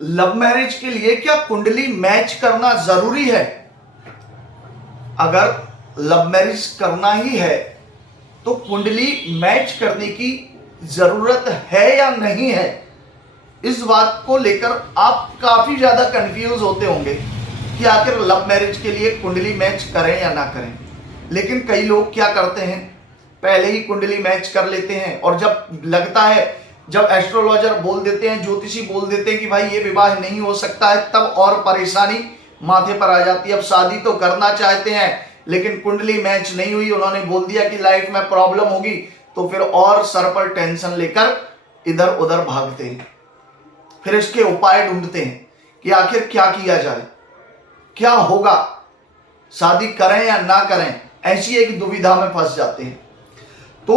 Love marriage के लिए क्या कुंडली मैच करना जरूरी है? अगर लव मैरिज करना ही है तो कुंडली मैच करने की जरूरत है या नहीं है, इस बात को लेकर आप काफी ज्यादा कंफ्यूज होते होंगे कि आखिर लव मैरिज के लिए कुंडली मैच करें या ना करें। लेकिन कई लोग क्या करते हैं, पहले ही कुंडली मैच कर लेते हैं और जब लगता है, जब एस्ट्रोलॉजर बोल देते हैं, ज्योतिषी बोल देते हैं कि भाई ये विवाह नहीं हो सकता है, तब और परेशानी माथे पर आ जाती है। अब शादी तो करना चाहते हैं लेकिन कुंडली मैच नहीं हुई, उन्होंने बोल दिया कि लाइफ में प्रॉब्लम होगी, तो फिर और सर पर टेंशन लेकर इधर उधर भागते हैं। फिर इसके उपाय ढूंढते हैं कि आखिर क्या किया जाए, क्या होगा, शादी करें या ना करें, ऐसी एक दुविधा में फंस जाते हैं। तो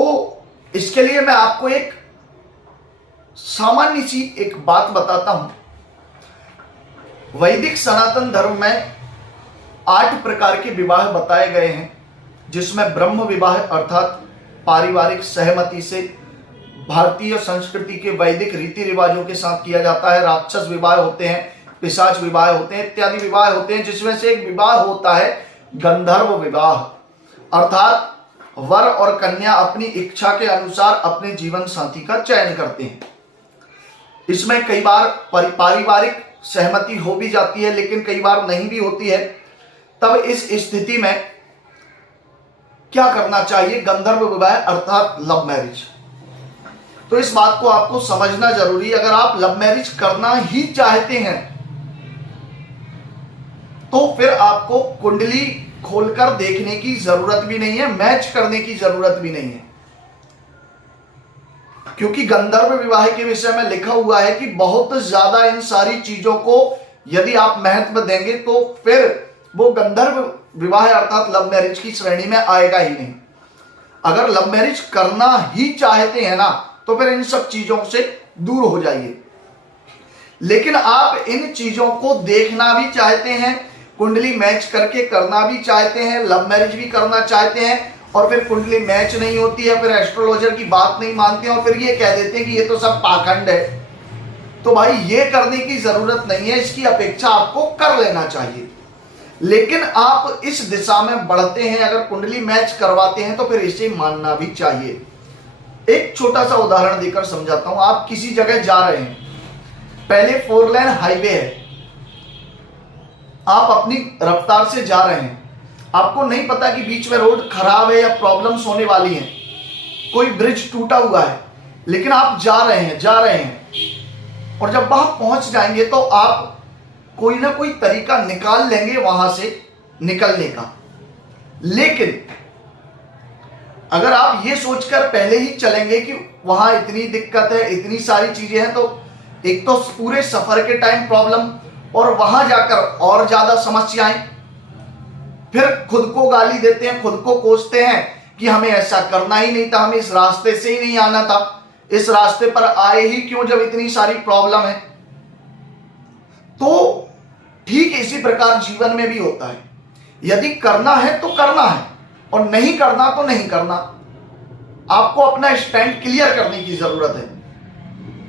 इसके लिए मैं आपको एक सामान्य सी एक बात बताता हूं। वैदिक सनातन धर्म में 8 प्रकार के विवाह बताए गए हैं, जिसमें ब्रह्म विवाह अर्थात पारिवारिक सहमति से भारतीय संस्कृति के वैदिक रीति रिवाजों के साथ किया जाता है। राक्षस विवाह होते हैं, पिशाच विवाह होते हैं, इत्यादि विवाह होते हैं, जिसमें से एक विवाह होता है गंधर्व विवाह, अर्थात वर और कन्या अपनी इच्छा के अनुसार अपने जीवन साथी का चयन करते हैं। इसमें कई बार पारिवारिक सहमति हो भी जाती है, लेकिन कई बार नहीं भी होती है। तब इस स्थिति में क्या करना चाहिए? गंधर्व विवाह अर्थात लव मैरिज। तो इस बात को आपको समझना जरूरी है। अगर आप लव मैरिज करना ही चाहते हैं तो फिर आपको कुंडली खोलकर देखने की जरूरत भी नहीं है, मैच करने की जरूरत भी नहीं है, क्योंकि गंधर्व विवाह के विषय में लिखा हुआ है कि बहुत ज्यादा इन सारी चीजों को यदि आप महत्व देंगे तो फिर वो गंधर्व विवाह अर्थात लव मैरिज की श्रेणी में आएगा ही नहीं। अगर लव मैरिज करना ही चाहते हैं ना, तो फिर इन सब चीजों से दूर हो जाइए। लेकिन आप इन चीजों को देखना भी चाहते हैं, कुंडली मैच करके करना भी चाहते हैं, लव मैरिज भी करना चाहते हैं, और फिर कुंडली मैच नहीं होती है, फिर एस्ट्रोलॉजर की बात नहीं मानते हैं और फिर ये कह देते हैं कि ये तो सब पाखंड है, तो भाई ये करने की जरूरत नहीं है। इसकी अपेक्षा आपको कर लेना चाहिए। लेकिन आप इस दिशा में बढ़ते हैं, अगर कुंडली मैच करवाते हैं तो फिर इसे मानना भी चाहिए। एक छोटा सा उदाहरण देकर समझाता हूं। आप किसी जगह जा रहे हैं, पहले 4 लेन हाईवे है, आप अपनी रफ्तार से जा रहे हैं, आपको नहीं पता कि बीच में रोड खराब है या प्रॉब्लम्स होने वाली हैं, कोई ब्रिज टूटा हुआ है, लेकिन आप जा रहे हैं और जब वहां पहुंच जाएंगे तो आप कोई ना कोई तरीका निकाल लेंगे वहां से निकलने का। लेकिन अगर आप ये सोचकर पहले ही चलेंगे कि वहां इतनी दिक्कत है, इतनी सारी चीजें हैं, तो एक तो पूरे सफर के टाइम प्रॉब्लम और वहां जाकर और ज्यादा समस्याएं, फिर खुद को गाली देते हैं, खुद को कोसते हैं कि हमें ऐसा करना ही नहीं था, हमें इस रास्ते से ही नहीं आना था, इस रास्ते पर आए ही क्यों जब इतनी सारी प्रॉब्लम है। तो ठीक इसी प्रकार जीवन में भी होता है। यदि करना है तो करना है और नहीं करना तो नहीं करना। आपको अपना स्टैंड क्लियर करने की जरूरत है।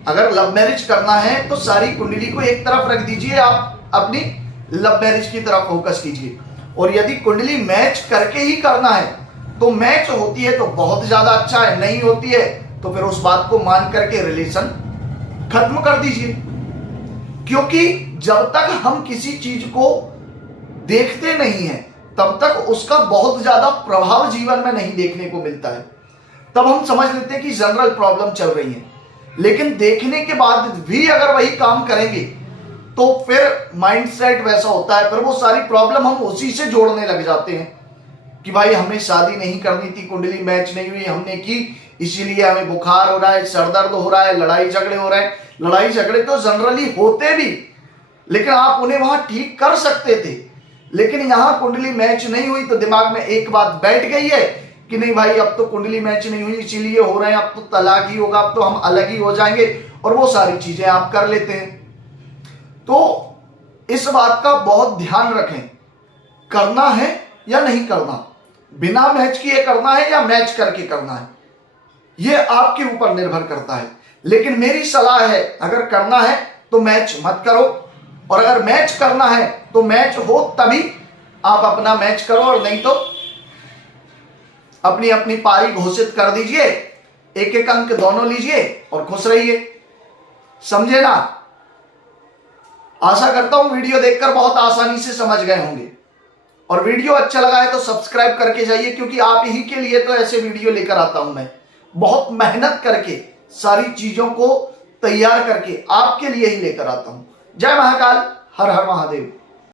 अगर लव मैरिज करना है तो सारी कुंडली को एक तरफ रख दीजिए, आप अपनी लव मैरिज की तरफ फोकस कीजिए। और यदि कुंडली मैच करके ही करना है तो मैच होती है तो बहुत ज्यादा अच्छा है, नहीं होती है तो फिर उस बात को मान करके रिलेशन खत्म कर दीजिए। क्योंकि जब तक हम किसी चीज को देखते नहीं हैं तब तक उसका बहुत ज्यादा प्रभाव जीवन में नहीं देखने को मिलता है। तब हम समझ लेते हैं कि जनरल प्रॉब्लम चल रही है, लेकिन देखने के बाद भी अगर वही काम करेंगे तो फिर माइंडसेट वैसा होता है, फिर वो सारी प्रॉब्लम हम उसी से जोड़ने लग जाते हैं कि भाई हमें शादी नहीं करनी थी, कुंडली मैच नहीं हुई, हमने की इसीलिए हमें बुखार हो रहा है, सरदर्द हो रहा है, लड़ाई झगड़े हो रहे हैं। लड़ाई झगड़े तो जनरली होते भी, लेकिन आप उन्हें वहां ठीक कर सकते थे। लेकिन यहां कुंडली मैच नहीं हुई तो दिमाग में एक बात बैठ गई है कि नहीं भाई अब तो कुंडली मैच नहीं हुई इसीलिए हो रहे हैं, अब तो तलाक ही होगा, अब तो हम अलग ही हो जाएंगे, और वो सारी चीजें आप कर लेते हैं। तो इस बात का बहुत ध्यान रखें, करना है या नहीं करना, बिना मैच किए करना है या मैच करके करना है, यह आपके ऊपर निर्भर करता है। लेकिन मेरी सलाह है, अगर करना है तो मैच मत करो, और अगर मैच करना है तो मैच हो तभी आप अपना मैच करो, और नहीं तो अपनी अपनी पारी घोषित कर दीजिए, एक एक अंक दोनों लीजिए और खुश रहिए। समझे ना? आशा करता हूं वीडियो देखकर बहुत आसानी से समझ गए होंगे, और वीडियो अच्छा लगा है तो सब्सक्राइब करके जाइए, क्योंकि आप ही के लिए तो ऐसे वीडियो लेकर आता हूं मैं, बहुत मेहनत करके सारी चीजों को तैयार करके आपके लिए ही लेकर आता हूं। जय महाकाल, हर हर महादेव।